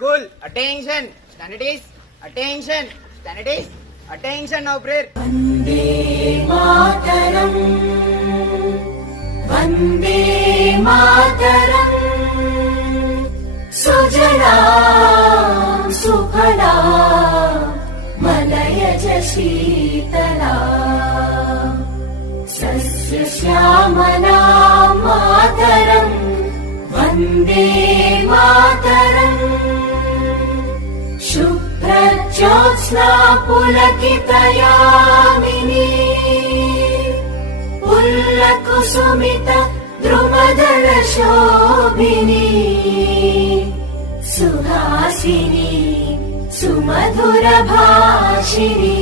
Cool. Attention. Standardize. Attention. Standardize. Attention now, prayer. Vande Mataram. Vande Mataram. Sujalam Sukhalam Malayaj Sheetalam Sasya Shyamalam Mataram. Vande Mataram. Shubhrajyotsna Pulakitayamini Pullakusumita Drumadala Shobhini Suhasini Sumadhura Bhashini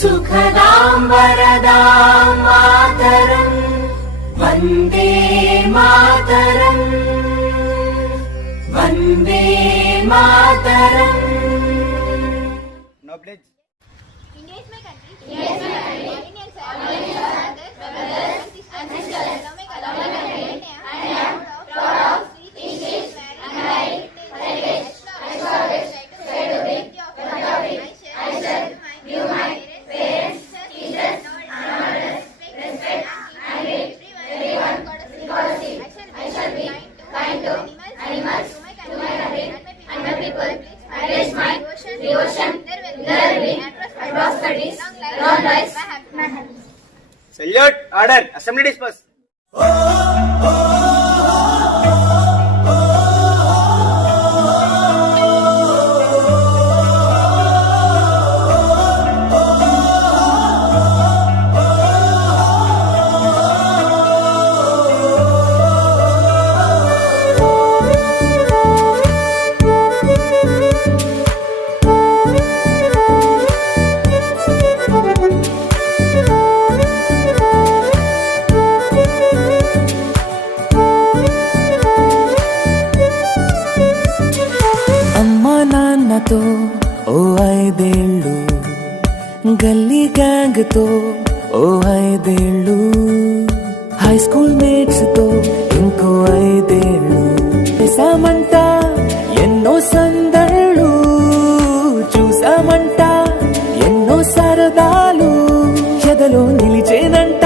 Sukhadam Varadam Mataram. Vande Mataram. Vande Mataram. Now pledge. India is my country. India is my country. All Indians are brothers and sisters. Allow me to I am proud of English and married heritage. I shall try to bring the of it. I shall give my parents, teachers, and others respect and give everyone courtesy. I shall be kind to animals, to my country and my people. I pledge my devotion, their will, and prosperity, long life, my happiness. Salute. Order. Assembly disperse. నాన్నతో ఓ 5 ఏళ్ళు, గల్లీ gang తో ఓ 5 ఏళ్ళు, high school mates తో ఇంకో 5 ఏళ్ళు, చేసామంట ఎన్నో సందళ్ళు, చూసామంట ఎన్నో సరదాలు, ఎదలో నిలిచేనంట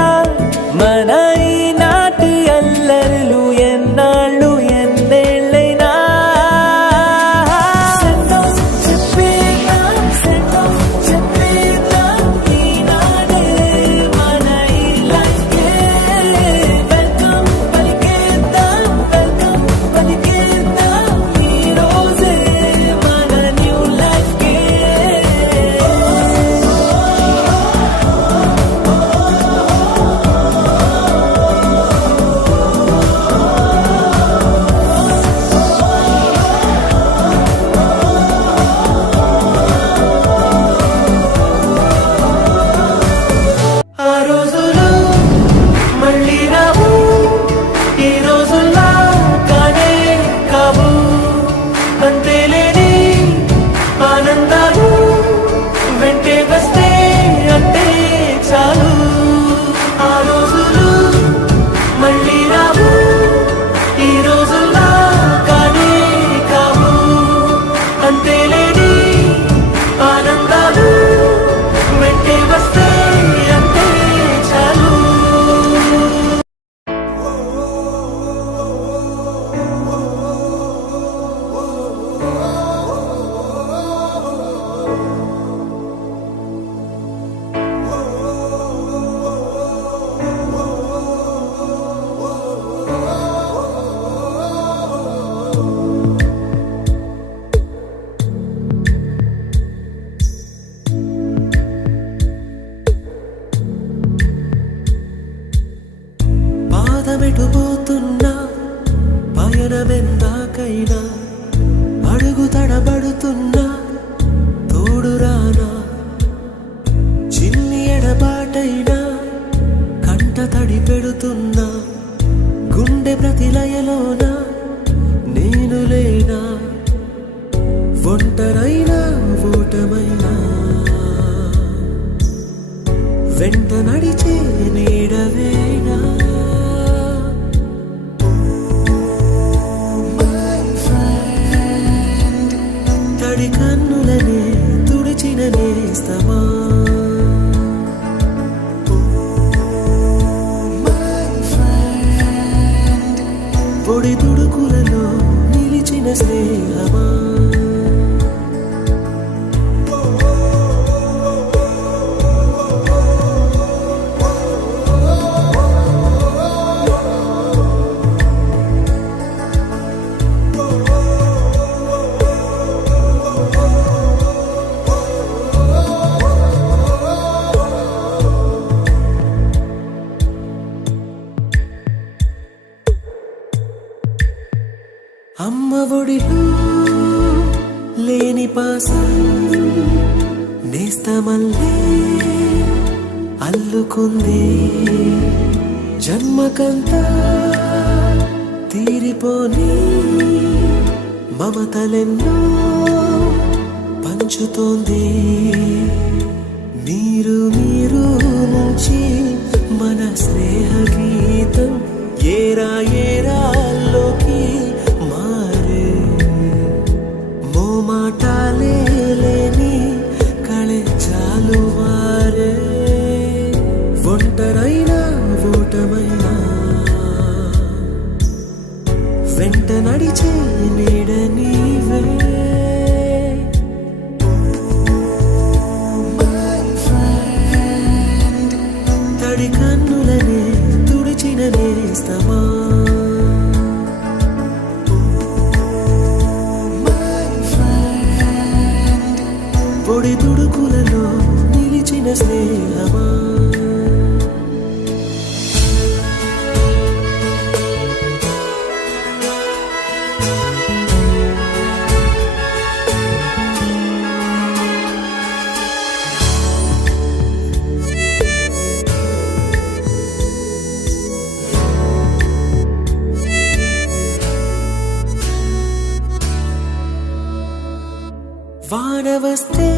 మన ఈనాటి అల్లర్లు ఎన్నాళ్ళు ఎన్నేళ్ళైనా. పాదమెటుపోతున్నా పయనమెందాకైనా అడుగు తడబడుతున్నా తోడురానా, చిన్ని ఎడబాటైనా కంట తడి పెడుతున్నా, గుండె ప్రతిలయలోన నేను లేనా, ఒంటరైనా ఓటమైనా వెంట నడిచే నీడవేనా. My friend. పొడి తుడుకులలో నిలిచిన స్నేహమా అమ్మ ఒడిలో లేని పాసం నేస్తమల్లే అల్లుకుంది జన్మకంతా తీరిపోని మమతలెన్నో పంచుతోంది మీరు మీరు నుంచి మన స్నేహ గీతం ఏరా ఏరాల్లోకి మారే మోమాటాలే లేని కళే చాలు వారే ఒంటరైనా ఓటమైనా వెంట నడిచే నీడ నీవే తడి కన్నులనే తుడిచిన నేస్తమా పొడి తుడుకులలో నిలిచిన స్నేహమా వాన వస్తే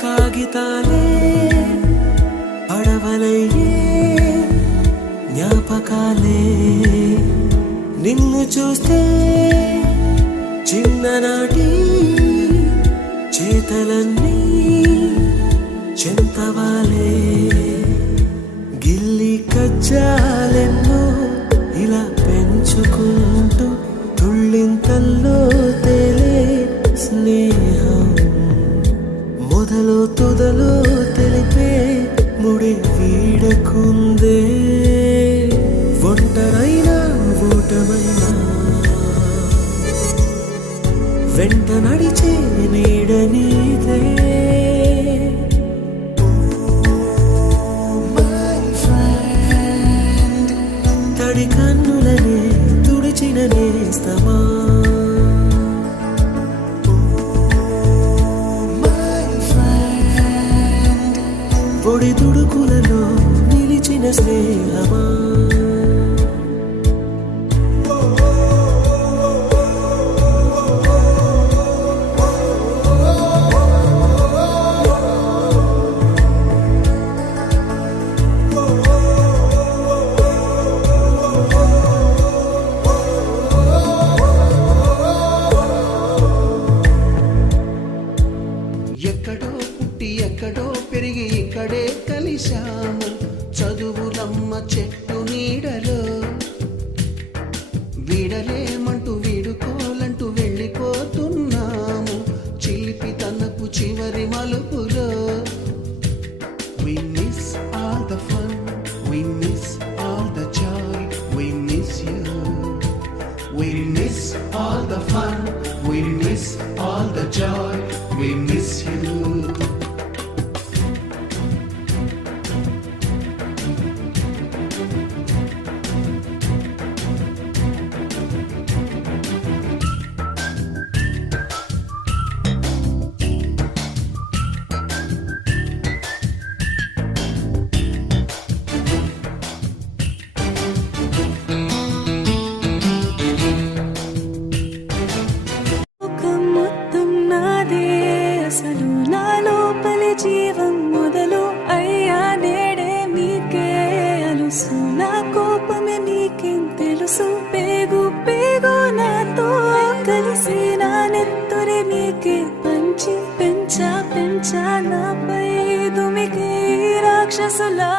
కాగితాలే పడవలయ్యే జ్ఞాపకాలే నిన్ను చూస్తే చిన్ననాటి చేతలన్నీ చెంతవాలే గిల్లి కజ్జాలెన్నో ఇలా పెంచుకుంటూ తుళ్ళింతల్లో తేలే స్నేహం మొదలు తుదలు తెలిపే ముడి వీడకుందే ఒంటరైనా ఓటమైనా వెంట నడిచే నీడ నీదే తడి కన్నులనే తుడిచిన నేస్తమా పొడి తుడుకులలో నిలిచిన స్నేహమా ఎక్కడో పుట్టి ఎక్కడో పెరిగి ఇక్కడే కలిశాము చదువులమ్మ చెట్టు నీడలో వీడలేమంటూ వీడుకోలంటూ వెళ్ళిపోతున్నాము చిలిపి తనకు చివరి మలుపులో We miss all the fun, we miss all the joy, we miss you. We miss all the fun, we miss all the joy, we miss you. జీవం మొదలు అయ్యా నేడే మీకే అలుసు నా కోపమే మీకేం తెలుసు పేగు పేగు నాతో కలిసి నా నెత్తురే మీకే పంచి పెంచా నాపై దుమికి రాక్షసులా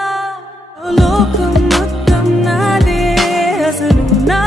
లోకం మొత్తం నాదే అసలు నా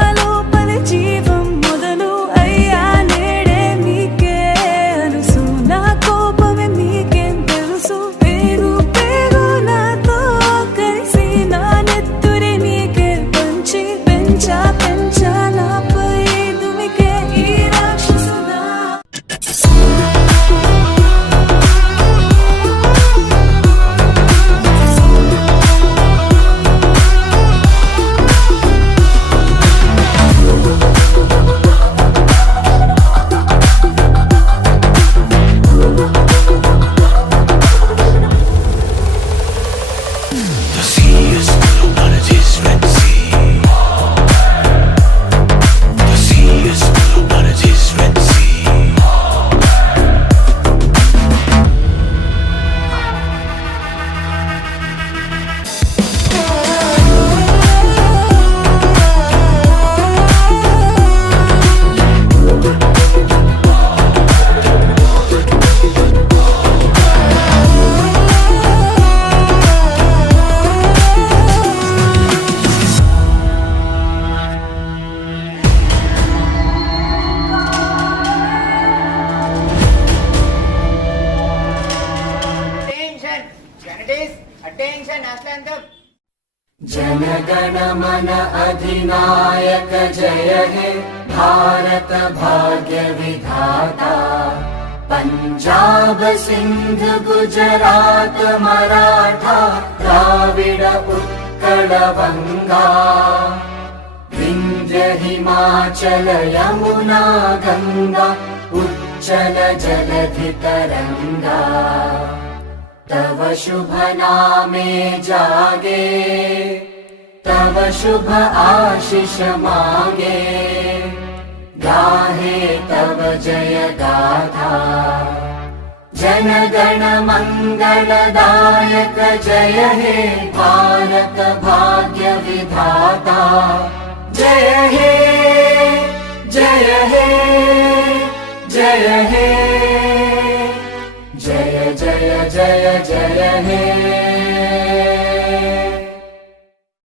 जनगण मन अधिनायक जय हे भारत भाग्य विधाता। पंजाब सिंध गुजरात मराठा द्राविड उत्कल बंगा। विंध्य हिमाचल यमुना गंगा उच्चल जलधि तरंगा। तव शुभ नामे जागे तव शुभ आशीष मांगे। गाहे तव जय गाथा जन गण मंगलदायक जय हे भारत भाग्य विधाता। जय हे जय हे जय हे जय जय जय जय हे।